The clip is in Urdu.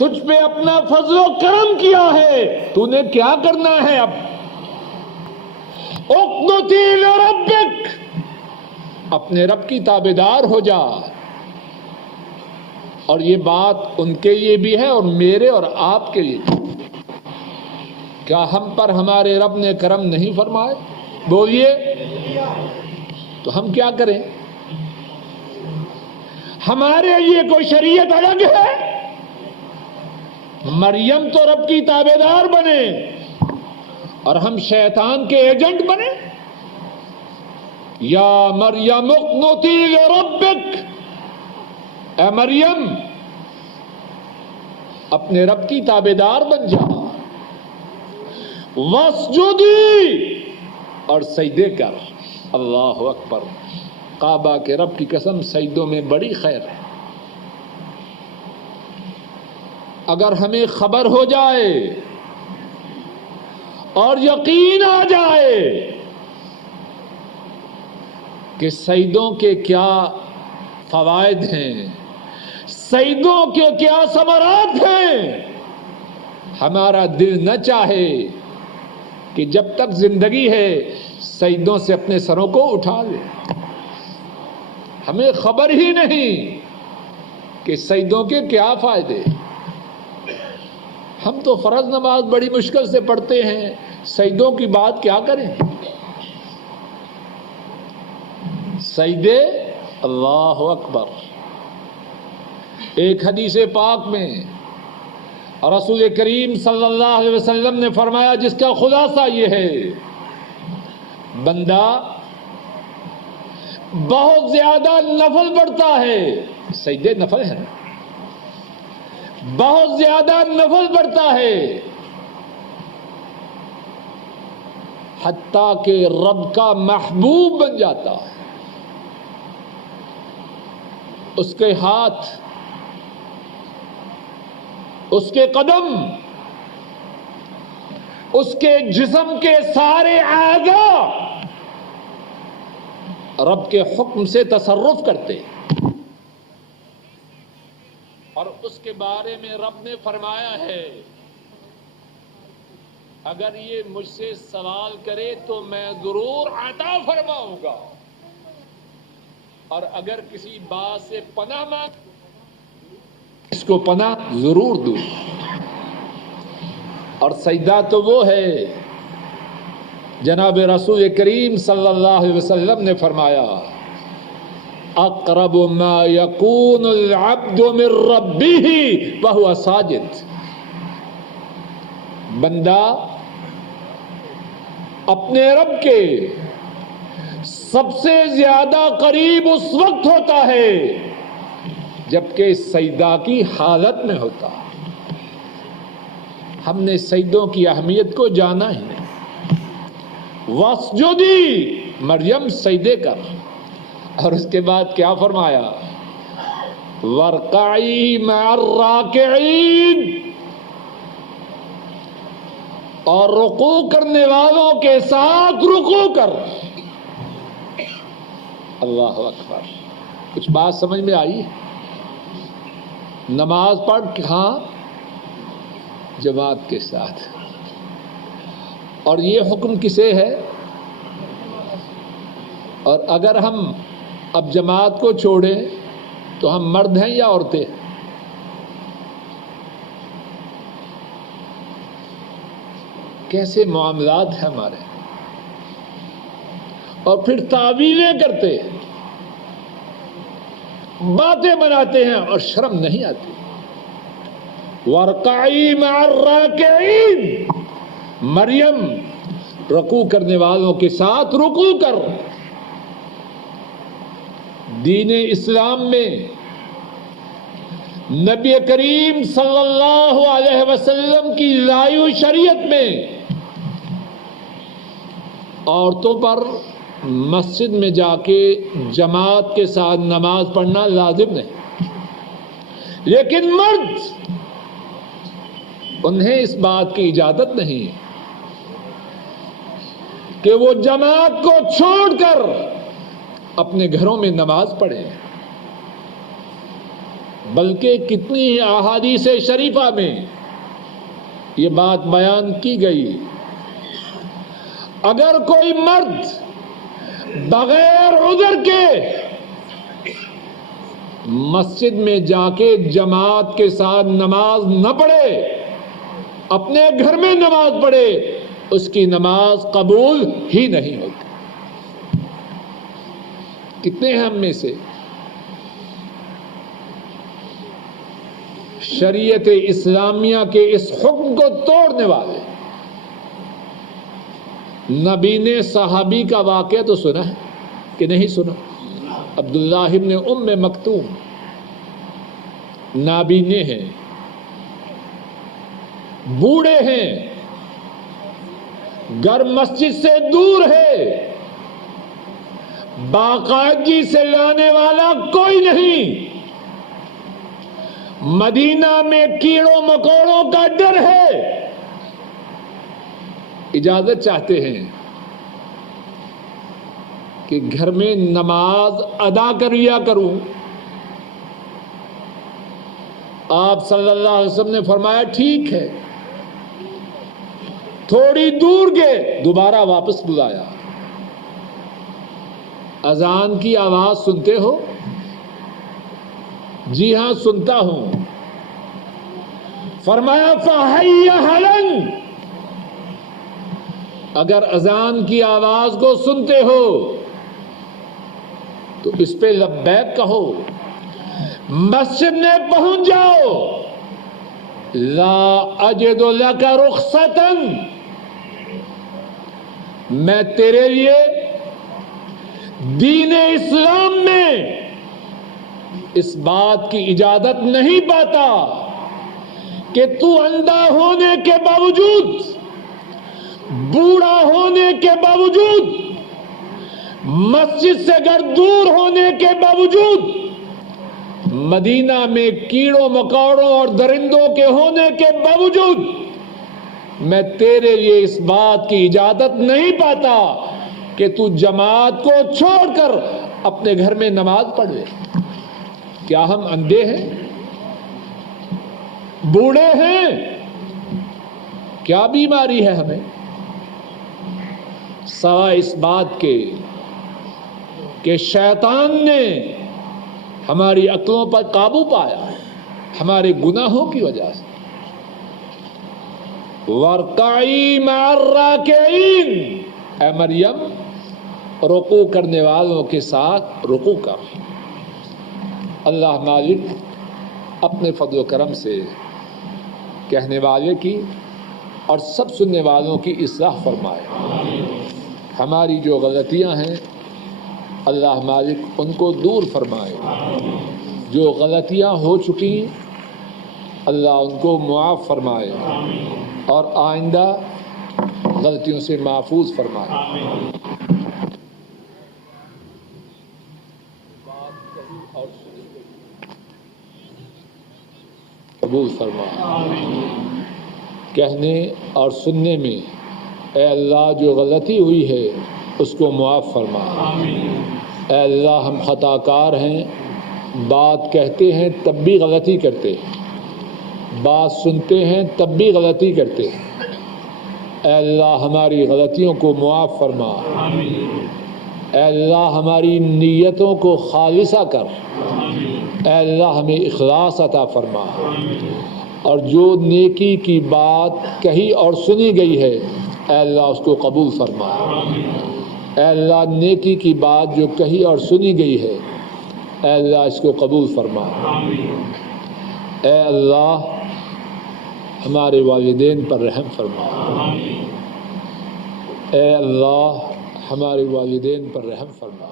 تجھ پہ اپنا فضل و کرم کیا ہے، تو نے کیا کرنا ہے اب؟ اقنتی لربک، اپنے رب کی تابعدار ہو جا. اور یہ بات ان کے لیے بھی ہے اور میرے اور آپ کے لیے. کیا ہم پر ہمارے رب نے کرم نہیں فرمائے؟ بولیے. تو ہم کیا کریں؟ ہمارے لیے کوئی شریعت الگ ہے؟ مریم تو رب کی تابعدار بنے اور ہم شیطان کے ایجنٹ بنے؟ یا مریم اقنتی لربک، اے مریم اپنے رب کی تابعدار بن جا. واسجدی، اور سجدے کر. اللہ اکبر. کعبہ کے رب کی قسم، سجدوں میں بڑی خیر ہے. اگر ہمیں خبر ہو جائے اور یقین آ جائے کہ سجدوں کے کیا فوائد ہیں، سجدوں کے کیا ثمرات ہیں، ہمارا دل نہ چاہے کہ جب تک زندگی ہے سجدوں سے اپنے سروں کو اٹھا لے. ہمیں خبر ہی نہیں کہ سجدوں کے کیا فائدے. ہم تو فرض نماز بڑی مشکل سے پڑھتے ہیں، سجدوں کی بات کیا کریں؟ سجدے، اللہ اکبر. ایک حدیث پاک میں رسول کریم صلی اللہ علیہ وسلم نے فرمایا، جس کا خلاصہ یہ ہے، بندہ بہت زیادہ نفل پڑھتا ہے، سجدے نفل ہے، بہت زیادہ نفل پڑھتا ہے، حتیٰ کہ رب کا محبوب بن جاتا ہے. اس کے ہاتھ، اس کے قدم، اس کے جسم کے سارے اعضاء رب کے حکم سے تصرف کرتے. اور اس کے بارے میں رب نے فرمایا ہے، اگر یہ مجھ سے سوال کرے تو میں ضرور عطا فرماؤں گا، اور اگر کسی بات سے پناہ مانگ اس کو پناہ ضرور دوں. اور سجدہ تو وہ ہے، جناب رسول کریم صلی اللہ علیہ وسلم نے فرمایا، اقرب ما یکون العبد من ربہ وہو ساجد. بندہ اپنے رب کے سب سے زیادہ قریب اس وقت ہوتا ہے جبکہ سجدہ کی حالت میں ہوتا. ہم نے سجدوں کی اہمیت کو جانا ہی نہیں. واسجدی، مریم سجدے کر. اور اس کے بعد کیا فرمایا؟ وارکعی مع الراکعین، اور رکوع کرنے والوں کے ساتھ رکوع کر. اللہ اکبر. کچھ بات سمجھ میں آئی؟ نماز پڑھ ہاں جماعت کے ساتھ. اور یہ حکم کسے ہے؟ اور اگر ہم اب جماعت کو چھوڑیں تو ہم مرد ہیں یا عورتیں؟ کیسے معاملات ہیں ہمارے. اور پھر تعویلیں کرتے، باتیں بناتے ہیں اور شرم نہیں آتی. وارکعی مع الراکعین، مریم رکوع کرنے والوں کے ساتھ رکوع کر. دین اسلام میں نبی کریم صلی اللہ علیہ وسلم کی لائیو شریعت میں عورتوں پر مسجد میں جا کے جماعت کے ساتھ نماز پڑھنا لازم نہیں، لیکن مرد انہیں اس بات کی اجازت نہیں کہ وہ جماعت کو چھوڑ کر اپنے گھروں میں نماز پڑھے. بلکہ کتنی ہی احادیث شریفہ میں یہ بات بیان کی گئی، اگر کوئی مرد بغیر عذر کے مسجد میں جا کے جماعت کے ساتھ نماز نہ پڑھے، اپنے گھر میں نماز پڑھے، اس کی نماز قبول ہی نہیں ہوتی۔ کتنے ہیں ہم میں سے شریعت اسلامیہ کے اس حکم کو توڑنے والے؟ نبی نے صحابی کا واقعہ تو سنا ہے کہ نہیں سنا؟ عبداللہ ابن ام مکتوم نابینے ہیں، بوڑھے ہیں، گھر مسجد سے دور ہے، باقاعدگی سے لانے والا کوئی نہیں، مدینہ میں کیڑوں مکوڑوں کا ڈر ہے، اجازت چاہتے ہیں کہ گھر میں نماز ادا کر لیا کروں۔ آپ صلی اللہ علیہ وسلم نے فرمایا ٹھیک ہے، تھوڑی دور گئے، دوبارہ واپس بلایا، اذان کی آواز سنتے ہو؟ جی ہاں سنتا ہوں۔ فرمایا فحی حلن، اگر اذان کی آواز کو سنتے ہو تو اس پہ لبیک کہو، مسجد میں پہنچ جاؤ، لا اجد لک رخصتا، میں تیرے لیے دین اسلام میں اس بات کی اجازت نہیں پاتا کہ تو اندھا ہونے کے باوجود، بوڑھا ہونے کے باوجود، مسجد سے گھر دور ہونے کے باوجود، مدینہ میں کیڑوں مکوڑوں اور درندوں کے ہونے کے باوجود میں تیرے لیے اس بات کی اجازت نہیں پاتا کہ تو جماعت کو چھوڑ کر اپنے گھر میں نماز پڑھ لے۔ کیا ہم اندھے ہیں؟ بوڑھے ہیں؟ کیا بیماری ہے ہمیں؟ سوائے اس بات کے کہ شیطان نے ہماری عقلوں پر قابو پایا ہمارے گناہوں کی وجہ سے۔ وارکعی مع الراکعین، اے مریم رکوع کرنے والوں کے ساتھ رکوع کر۔ اللہ مالک اپنے فضل و کرم سے کہنے والے کی اور سب سننے والوں کی اصلاح فرمائے۔ ہماری جو غلطیاں ہیں اللہ مالک ان کو دور فرمائے، جو غلطیاں ہو چکی اللہ ان کو معاف فرمائے اور آئندہ غلطیوں سے محفوظ فرمائے۔ قبول فرمائے۔ کہنے اور سننے میں اے اللہ جو غلطی ہوئی ہے اس کو معاف فرما۔ اے اللہ ہم خطا کار ہیں، بات کہتے ہیں تب بھی غلطی کرتے ہیں، بات سنتے ہیں تب بھی غلطی کرتے ہیں۔ اے اللہ ہماری غلطیوں کو معاف فرما۔ اے اللہ ہماری نیتوں کو خالصہ کر۔ اے اللہ ہمیں اخلاص عطا فرما، اور جو نیکی کی بات کہی اور سنی گئی ہے اے اللہ اس کو قبول فرما۔ اے اللہ نیکی کی بات جو کہی اور سنی گئی ہے اے اللہ اس کو قبول فرما۔ اے اللہ ہمارے والدین پر رحم فرما۔ اے اللہ ہمارے والدین پر رحم فرما۔